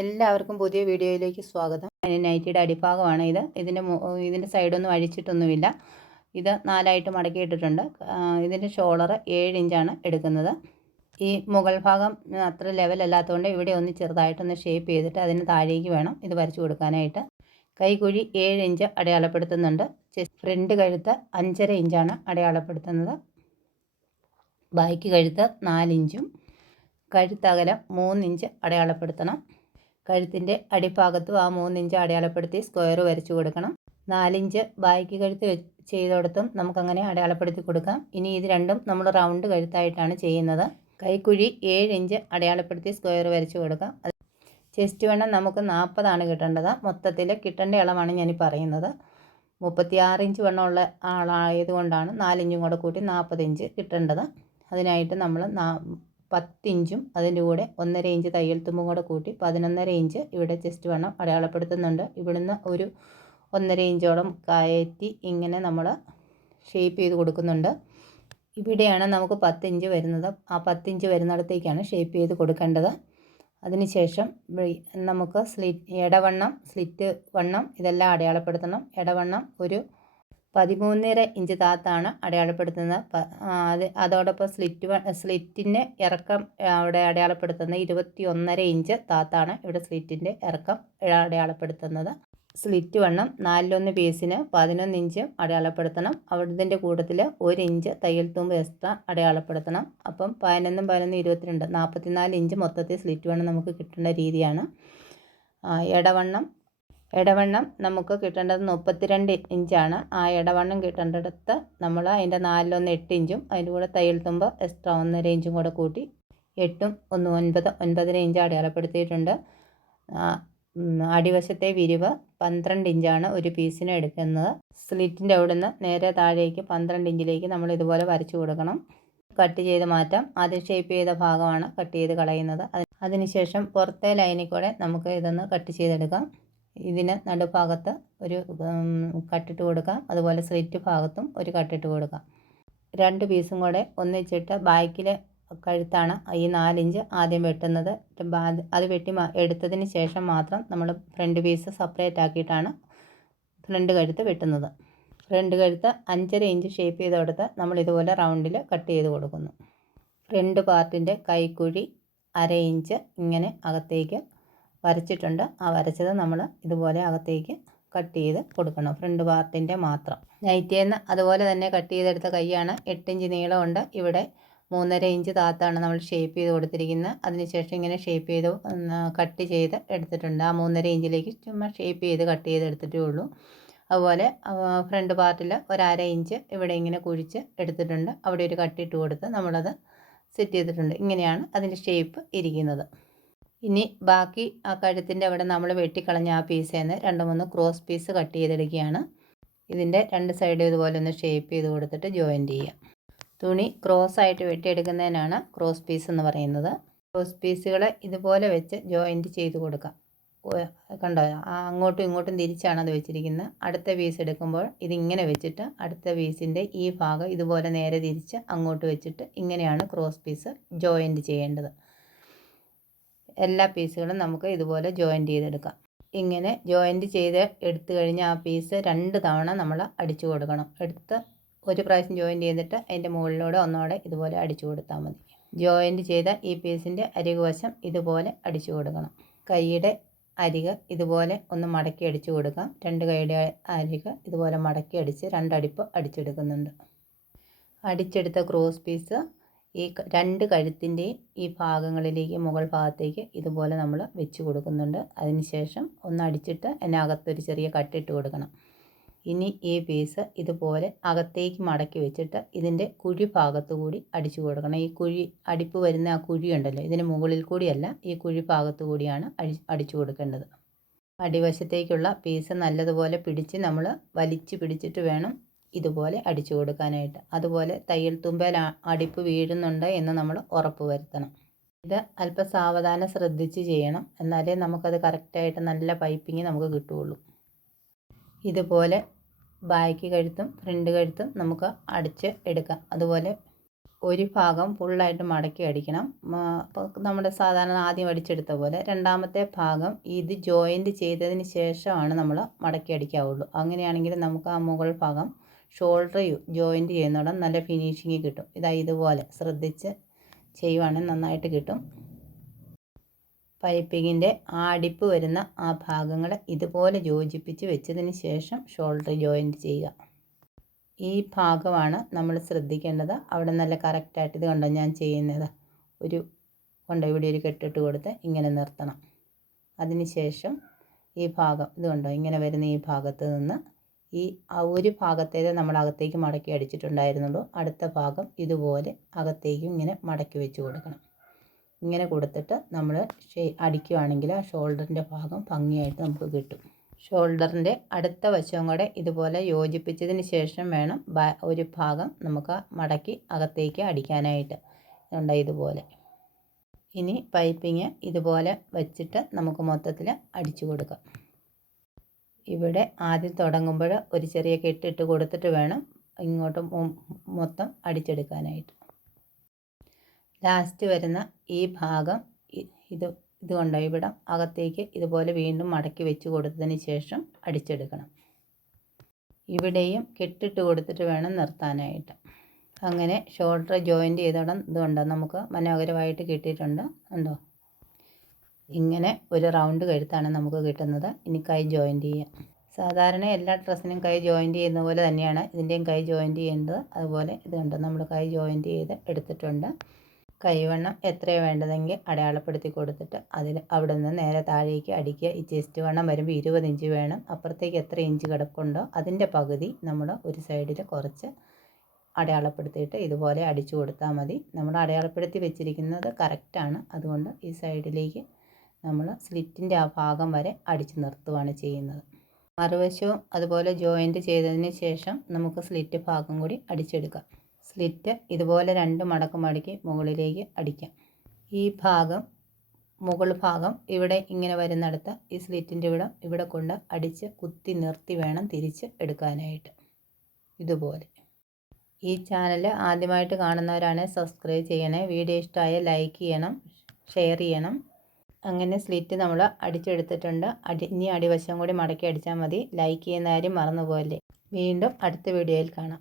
എല്ലാവർക്കും പുതിയ വീഡിയോയിലേക്ക് സ്വാഗതം. അതിന് നൈറ്റിയുടെ അടിഭാഗമാണ് ഇത്. ഇതിന്റെ ഇതിന്റെ സൈഡൊന്നും അഴിച്ചിട്ടൊന്നുമില്ല. ഇത് നാലായിട്ട് മടക്കിയിട്ടിട്ടുണ്ട്. ഇതിന്റെ ഷോളർ ഏഴ് ഇഞ്ചാണ് എടുക്കുന്നത്. ഈ മുകൾ ഭാഗം അത്ര ലെവലല്ലാത്തതുകൊണ്ട് ഇവിടെ ഒന്ന് ചെറുതായിട്ടൊന്ന് ഷേപ്പ് ചെയ്തിട്ട് അതിന് താഴേക്ക് വേണം ഇത് വരച്ചു കൊടുക്കാനായിട്ട്. കൈകുഴി ഏഴ് ഇഞ്ച് അടയാളപ്പെടുത്തുന്നുണ്ട്. ഫ്രണ്ട് കഴുത്ത് അഞ്ചര ഇഞ്ചാണ് അടയാളപ്പെടുത്തുന്നത്. ബാക്ക് കഴുത്ത് നാലിഞ്ചും കഴുത്തകലം മൂന്നിഞ്ച് അടയാളപ്പെടുത്തണം. കഴുത്തിന്റെ അടിഭാഗത്തും ആ മൂന്നിഞ്ച് അടയാളപ്പെടുത്തി സ്ക്വയർ വരച്ചു കൊടുക്കണം. നാലിഞ്ച് ബാക്കി കഴുത്ത് ചെയ്തെടുത്തും നമുക്കങ്ങനെ അടയാളപ്പെടുത്തി കൊടുക്കാം. ഇനി ഇത് രണ്ടും നമ്മൾ റൗണ്ട് കഴുത്തായിട്ടാണ് ചെയ്യുന്നത്. കൈക്കുഴി ഏഴ് ഇഞ്ച് അടയാളപ്പെടുത്തി സ്ക്വയർ വരച്ചു കൊടുക്കാം. ചെസ്റ്റ് വണ്ണം നമുക്ക് നാൽപ്പതാണ് കിട്ടേണ്ടത്. മൊത്തത്തിൽ കിട്ടേണ്ട അളവാണ് ഞാൻ പറയുന്നത്. മുപ്പത്തിയാറ് ഇഞ്ച് വണ്ണമുള്ള ആളായതുകൊണ്ടാണ് നാലിഞ്ചും കൂടെ കൂട്ടി നാൽപ്പത് ഇഞ്ച് കിട്ടേണ്ടത്. അതിനായിട്ട് നമ്മൾ പത്തിഞ്ചും അതിന്റെ കൂടെ ഒന്നര ഇഞ്ച് തയ്യൽ തുമ്പും കൂടെ കൂട്ടി പതിനൊന്നര ഇഞ്ച് ഇവിടെ ചെസ്റ്റ് വണ്ണം അടയാളപ്പെടുത്തുന്നുണ്ട്. ഇവിടുന്ന് ഒരു ഒന്നര ഇഞ്ചോളം കയറ്റി ഇങ്ങനെ നമ്മൾ ഷേപ്പ് ചെയ്ത് കൊടുക്കുന്നുണ്ട്. ഇവിടെയാണ് നമുക്ക് പത്തിഞ്ച് വരുന്നത്. ആ പത്തിഞ്ച് വരുന്നിടത്തേക്കാണ് ഷേപ്പ് ചെയ്ത് കൊടുക്കേണ്ടത്. അതിനുശേഷം നമുക്ക് സ്ലിറ്റ് ഇടവണ്ണം സ്ലിറ്റ് വണ്ണം ഇതെല്ലാം അടയാളപ്പെടുത്തണം. ഇടവണ്ണം ഒരു പതിമൂന്നര ഇഞ്ച് താത്താണ് അടയാളപ്പെടുത്തുന്നത് അത് അതോടൊപ്പം സ്ലിറ്റ് സ്ലിറ്റിന്റെ ഇറക്കം അവിടെ അടയാളപ്പെടുത്തുന്നത് ഇരുപത്തി ഒന്നര ഇഞ്ച് താത്താണ് ഇവിടെ സ്ലിറ്റിന്റെ ഇറക്കം അടയാളപ്പെടുത്തുന്നത്. സ്ലിറ്റ് വണ്ണം നാലിലൊന്ന് പീസിന് പതിനൊന്ന് ഇഞ്ച് അടയാളപ്പെടുത്തണം. അവിടുത്തെ കൂട്ടത്തിൽ ഒരു ഇഞ്ച് തയ്യൽ തുമ്പ് എക്സ്ട്രാ അടയാളപ്പെടുത്തണം. അപ്പം പതിനൊന്നും പതിനൊന്നും ഇരുപത്തിരണ്ട് നാൽപ്പത്തിനാല് ഇഞ്ച് മൊത്തത്തിൽ സ്ലിറ്റ് വണ്ണം നമുക്ക് കിട്ടേണ്ട രീതിയാണ്. ഇടവണ്ണം ഇടവണ്ണം നമുക്ക് കിട്ടേണ്ടത് മുപ്പത്തിരണ്ട് ഇഞ്ചാണ്. ആ ഇടവണ്ണം കിട്ടേണ്ടടുത്ത് നമ്മൾ അതിന്റെ നാലിലൊന്ന് എട്ട് ഇഞ്ചും അതിന്റെ കൂടെ തയ്യൽ തുമ്പ് എക്സ്ട്രാ ഒന്നര ഇഞ്ചും കൂടെ കൂട്ടി എട്ടും ഒന്ന് ഒൻപത് ഒൻപതര ഇഞ്ച് അടയാളപ്പെടുത്തിയിട്ടുണ്ട്. അടിവശത്തെ വിരിവ് പന്ത്രണ്ട് ഇഞ്ചാണ് ഒരു പീസിന് എടുക്കുന്നത്. സ്ലിറ്റിന്റെ അവിടെ നിന്ന് നേരെ താഴേക്ക് പന്ത്രണ്ട് ഇഞ്ചിലേക്ക് നമ്മൾ ഇതുപോലെ വരച്ചു കൊടുക്കണം. കട്ട് ചെയ്ത് മാറ്റാം. ആദ്യം ഷേപ്പ് ചെയ്ത ഭാഗമാണ് കട്ട് ചെയ്ത് കളയുന്നത്. അതിനുശേഷം പുറത്തെ ലൈനിൽ കൂടെ നമുക്ക് ഇതൊന്ന് കട്ട് ചെയ്തെടുക്കാം. ഇതിന് നടുഭാഗത്ത് ഒരു കട്ടിട്ട് കൊടുക്കാം. അതുപോലെ സ്ലിറ്റ് ഭാഗത്തും ഒരു കട്ടിട്ട് കൊടുക്കാം. രണ്ട് പീസും കൂടെ ഒന്നിച്ചിട്ട് ബാക്കിലെ കഴുത്താണ് ഈ നാലിഞ്ച് ആദ്യം വെട്ടുന്നത്. അത് വെട്ടി എടുത്തതിന് ശേഷം മാത്രം നമ്മൾ ഫ്രണ്ട് പീസ് സെപ്പറേറ്റ് ആക്കിയിട്ടാണ് ഫ്രണ്ട് കഴുത്ത് വെട്ടുന്നത്. ഫ്രണ്ട് കഴുത്ത് അഞ്ചര ഇഞ്ച് ഷേപ്പ് ചെയ്ത് കൊടുത്ത് നമ്മൾ ഇതുപോലെ റൗണ്ടിൽ കട്ട് ചെയ്ത് കൊടുക്കുന്നു. ഫ്രണ്ട് പാർട്ടിന്റെ കൈക്കുഴി അര ഇഞ്ച് ഇങ്ങനെ അകത്തേക്ക് വരച്ചിട്ടുണ്ട്. ആ വരച്ചത് നമ്മൾ ഇതുപോലെ അകത്തേക്ക് കട്ട് ചെയ്ത് കൊടുക്കണം. ഫ്രണ്ട് പാർട്ടിന്റെ മാത്രം. നൈറ്റിയിൽ അതുപോലെ തന്നെ കട്ട് ചെയ്തെടുത്ത കൈയാണ്. എട്ടിഞ്ച് നീളമുണ്ട്. ഇവിടെ മൂന്നര ഇഞ്ച് താത്താണ് നമ്മൾ ഷേപ്പ് ചെയ്ത് കൊടുത്തിരിക്കുന്നത്. അതിനുശേഷം ഇങ്ങനെ ഷേപ്പ് ചെയ്ത് കട്ട് ചെയ്ത് എടുത്തിട്ടുണ്ട്. ആ മൂന്നര ഇഞ്ചിലേക്ക് ചുമ്മാ ഷേപ്പ് ചെയ്ത് കട്ട് ചെയ്ത് എടുത്തിട്ടേ ഉള്ളൂ. അതുപോലെ ഫ്രണ്ട് പാർട്ടിൽ ഒരര ഇഞ്ച് ഇവിടെ ഇങ്ങനെ കുഴിച്ച് എടുത്തിട്ടുണ്ട്. അവിടെ ഒരു കട്ടിട്ട് കൊടുത്ത് നമ്മളത് സെറ്റ് ചെയ്തിട്ടുണ്ട്. ഇങ്ങനെയാണ് അതിന്റെ ഷേപ്പ് ഇരിക്കുന്നത്. ഇനി ബാക്കി ആ കഴുത്തിന്റെ അവിടെ നമ്മൾ വെട്ടിക്കളഞ്ഞ ആ പീസിൽ നിന്ന് രണ്ട് മൂന്ന് ക്രോസ് പീസ് കട്ട് ചെയ്തെടുക്കുകയാണ്. ഇതിന്റെ രണ്ട് സൈഡും ഇതുപോലെ ഒന്ന് ഷേപ്പ് ചെയ്ത് കൊടുത്തിട്ട് ജോയിന്റ് ചെയ്യുക തുണി ക്രോസ് ആയിട്ട് വെട്ടിയെടുക്കുന്നതിനാണ് ക്രോസ് പീസ് എന്ന് പറയുന്നത്. ക്രോസ് പീസുകളെ ഇതുപോലെ വെച്ച് ജോയിന്റ് ചെയ്ത് കൊടുക്കാം. കണ്ടോ? അങ്ങോട്ടും ഇങ്ങോട്ടും തിരിച്ചാണ് അത് വെച്ചിരിക്കുന്നത്. അടുത്ത പീസ് എടുക്കുമ്പോൾ ഇതിങ്ങനെ വെച്ചിട്ട് അടുത്ത പീസിന്റെ ഈ ഭാഗം ഇതുപോലെ നേരെ തിരിച്ച് അങ്ങോട്ട് വെച്ചിട്ട് ഇങ്ങനെയാണ് ക്രോസ് പീസ് ജോയിന്റ് ചെയ്യേണ്ടത്. എല്ലാ പീസുകളും നമുക്ക് ഇതുപോലെ ജോയിന്റ് ചെയ്തെടുക്കാം. ഇങ്ങനെ ജോയിന്റ് ചെയ്ത് എടുത്തു കഴിഞ്ഞാൽ ആ പീസ് രണ്ട് തവണ നമ്മൾ അടിച്ചു കൊടുക്കണം. എടുത്ത് ഒരു പ്രാവശ്യം ജോയിന്റ് ചെയ്തിട്ട് അതിന്റെ മുകളിലൂടെ ഒന്നോടെ ഇതുപോലെ അടിച്ചു കൊടുത്താൽ മതി. ജോയിന്റ് ചെയ്ത ഈ പീസിന്റെ അരികുവശം ഇതുപോലെ അടിച്ചു കൊടുക്കണം. കൈയുടെ അരിക് ഇതുപോലെ ഒന്ന് മടക്കി അടിച്ചു കൊടുക്കാം. രണ്ട് കൈയുടെ അരിക് ഇതുപോലെ മടക്കി അടിച്ച് രണ്ടടിപ്പ് അടിച്ചെടുക്കുന്നുണ്ട്. അടിച്ചെടുത്ത ക്രോസ് പീസ് ഈ രണ്ട് കഴുത്തിന്റെയും ഈ ഭാഗങ്ങളിലേക്ക് മുകൾ ഭാഗത്തേക്ക് ഇതുപോലെ നമ്മൾ വെച്ച് കൊടുക്കുന്നുണ്ട്. അതിനുശേഷം ഒന്ന് അടിച്ചിട്ട് അതിനകത്തൊരു ചെറിയ കട്ടിട്ട് കൊടുക്കണം. ഇനി ഈ പീസ് ഇതുപോലെ അകത്തേക്ക് മടക്കി വെച്ചിട്ട് ഇതിന്റെ കുഴി ഭാഗത്തു കൂടി അടിച്ചു കൊടുക്കണം. ഈ കുഴി അടിപ്പ് വരുന്ന ആ കുഴി ഉണ്ടല്ലോ ഇതിന് മുകളിൽ കൂടിയല്ല ഈ കുഴി ഭാഗത്തു കൂടിയാണ് അടി അടിച്ചു കൊടുക്കേണ്ടത്. അടിവശത്തേക്കുള്ള പീസ് നല്ലതുപോലെ പിടിച്ച് നമ്മൾ വലിച്ചു പിടിച്ചിട്ട് വേണം ഇതുപോലെ അടിച്ചു കൊടുക്കാനായിട്ട്. അതുപോലെ തയ്യൽ തുമ്പൽ അടിപ്പ് വീഴുന്നുണ്ട് എന്ന് നമ്മൾ ഉറപ്പ് വരുത്തണം. ഇത് അല്പം സാവധാനം ശ്രദ്ധിച്ച് ചെയ്യണം. എന്നാലേ നമുക്കത് കറക്റ്റായിട്ട് നല്ല പൈപ്പിങ് നമുക്ക് കിട്ടുകയുള്ളൂ. ഇതുപോലെ ബാക്ക് കഴുത്തും ഫ്രണ്ട് കഴുത്തും നമുക്ക് അടിച്ച് എടുക്കാം. അതുപോലെ ഒരു ഭാഗം ഫുള്ളായിട്ട് മടക്കി അടിക്കണം. അപ്പോൾ നമ്മുടെ സാധാരണ ആദ്യം അടിച്ചെടുത്ത പോലെ രണ്ടാമത്തെ ഭാഗം ഇത് ജോയിന്റ് ചെയ്തതിന് ശേഷമാണ് നമ്മൾ മടക്കി അടിക്കാവുള്ളൂ. അങ്ങനെയാണെങ്കിൽ നമുക്ക് ആ മുകൾ ഭാഗം ഷോൾഡർ ജോയിന്റ് ചെയ്യുന്നിടം നല്ല ഫിനിഷിങ് കിട്ടും. ഇതാ ഇതുപോലെ ശ്രദ്ധിച്ച് ചെയ്യുവാണെങ്കിൽ നന്നായിട്ട് കിട്ടും. പൈപ്പിങ്ങിന്റെ ആടിപ്പ് വരുന്ന ആ ഭാഗങ്ങൾ ഇതുപോലെ യോജിപ്പിച്ച് വെച്ചതിന് ശേഷം ഷോൾഡർ ജോയിന്റ് ചെയ്യുക. ഈ ഭാഗമാണ് നമ്മൾ ശ്രദ്ധിക്കേണ്ടത്. അവിടെ നല്ല കറക്റ്റായിട്ട് ഇത് കണ്ടോ? ഞാൻ ചെയ്യുന്നത്. ഒരു കൊണ്ടോ ഇവിടെ ഒരു കെട്ടിട്ട് കൊടുത്ത് ഇങ്ങനെ നിർത്തണം. അതിന് ശേഷം ഈ ഭാഗം ഇത് കണ്ടോ? ഇങ്ങനെ വരുന്ന ഈ ഭാഗത്ത് നിന്ന് ഈ ആ ഒരു ഭാഗത്തേത് നമ്മൾ അകത്തേക്ക് മടക്കി അടിച്ചിട്ടുണ്ടായിരുന്നുള്ളൂ. അടുത്ത ഭാഗം ഇതുപോലെ അകത്തേക്ക് ഇങ്ങനെ മടക്കി വെച്ച് കൊടുക്കണം. ഇങ്ങനെ കൊടുത്തിട്ട് നമ്മൾ അടിക്കുകയാണെങ്കിൽ ആ ഷോൾഡറിന്റെ ഭാഗം ഭംഗിയായിട്ട് നമുക്ക് കിട്ടും. ഷോൾഡറിന്റെ അടുത്ത വശവും കൂടെ ഇതുപോലെ യോജിപ്പിച്ചതിന് ശേഷം വേണം ഒരു ഭാഗം നമുക്ക് മടക്കി അകത്തേക്ക് അടിക്കാനായിട്ട്. ഉണ്ട് ഇതുപോലെ. ഇനി പൈപ്പിങ് ഇതുപോലെ വച്ചിട്ട് നമുക്ക് മൊത്തത്തിൽ അടിച്ചു കൊടുക്കാം. ഇവിടെ ആദ്യം തുടങ്ങുമ്പോൾ ഒരു ചെറിയ കെട്ടിട്ട് കൊടുത്തിട്ട് വേണം ഇങ്ങോട്ട് മൊത്തം അടിച്ചെടുക്കാനായിട്ട്. ലാസ്റ്റ് വരുന്ന ഈ ഭാഗം ഇത് ഇതുകൊണ്ടോ ഇവിടെ അകത്തേക്ക് ഇതുപോലെ വീണ്ടും മടക്കി വെച്ച് കൊടുത്തതിന് ശേഷം അടിച്ചെടുക്കണം. ഇവിടെയും കെട്ടിട്ട് കൊടുത്തിട്ട് വേണം നിർത്താനായിട്ട്. അങ്ങനെ ഷോൾഡർ ജോയിന്റ് ചെയ്തോടം ഇതുകൊണ്ടോ നമുക്ക് മനോഹരമായിട്ട് കിട്ടിയിട്ടുണ്ട്. ഉണ്ടോ? ഇങ്ങനെ ഒരു റൗണ്ട് കഴുത്താണ് നമുക്ക് കിട്ടുന്നത്. ഇനി കൈ ജോയിന്റ് ചെയ്യാം. സാധാരണ എല്ലാ ഡ്രസ്സിനും കൈ ജോയിന്റ് ചെയ്യുന്ന പോലെ തന്നെയാണ് ഇതിന്റെയും കൈ ജോയിന്റ് ചെയ്യേണ്ടത്. അതുപോലെ ഇത് കണ്ട്? നമ്മൾ കൈ ജോയിന്റ് ചെയ്ത് എടുത്തിട്ടുണ്ട്. കൈവണ്ണം എത്രയോ വേണ്ടതെങ്കിൽ അടയാളപ്പെടുത്തി കൊടുത്തിട്ട് അതിൽ അവിടെ നിന്ന് നേരെ താഴേക്ക് അടിക്കുക. ഈ ചെസ്റ്റ് വണ്ണം വരുമ്പോൾ ഇരുപത് ഇഞ്ച് വേണം. അപ്പുറത്തേക്ക് എത്ര ഇഞ്ച് കിടപ്പുണ്ടോ അതിന്റെ പകുതി നമ്മൾ ഒരു സൈഡിൽ കുറച്ച് അടയാളപ്പെടുത്തിയിട്ട് ഇതുപോലെ അടിച്ചു കൊടുത്താൽ മതി. നമ്മൾ അടയാളപ്പെടുത്തി വെച്ചിരിക്കുന്നത് കറക്റ്റാണ് അതുകൊണ്ട് ഈ സൈഡിലേക്ക് നമ്മൾ സ്ലിറ്റിന്റെ ആ ഭാഗം വരെ അടിച്ചു നിർത്തുകയാണ് ചെയ്യുന്നത്. മറുവശവും അതുപോലെ ജോയിന്റ് ചെയ്തതിന് ശേഷം നമുക്ക് സ്ലിറ്റ് ഭാഗം കൂടി അടിച്ചെടുക്കാം. സ്ലിറ്റ് ഇതുപോലെ രണ്ട് മടക്ക് മടക്കി മുകളിലേക്ക് അടിക്കാം. ഈ ഭാഗം മുകൾ ഭാഗം ഇവിടെ ഇങ്ങനെ വരുന്നിടത്ത് ഈ സ്ലിറ്റിന്റെ ഇവിടെ ഇവിടെ കൊണ്ട് അടിച്ച് കുത്തി നിർത്തി വേണം തിരിച്ച് എടുക്കാനായിട്ട്. ഇതുപോലെ. ഈ ചാനൽ ആദ്യമായിട്ട് കാണുന്നവരാണെങ്കിൽ സബ്സ്ക്രൈബ് ചെയ്യണേ. വീഡിയോ ഇഷ്ടമായ ലൈക്ക് ചെയ്യണം ഷെയർ ചെയ്യണം. അങ്ങനെ സ്ലിറ്റ് നമ്മൾ അടിച്ചെടുത്തിട്ടുണ്ട്. അടി ഇനി അടിവശം കൂടി മടക്കി അടിച്ചാൽ മതി. ലൈക്ക് ചെയ്യുന്ന കാര്യം മറന്നുപോകല്ലേ. വീണ്ടും അടുത്ത വീഡിയോയിൽ കാണാം.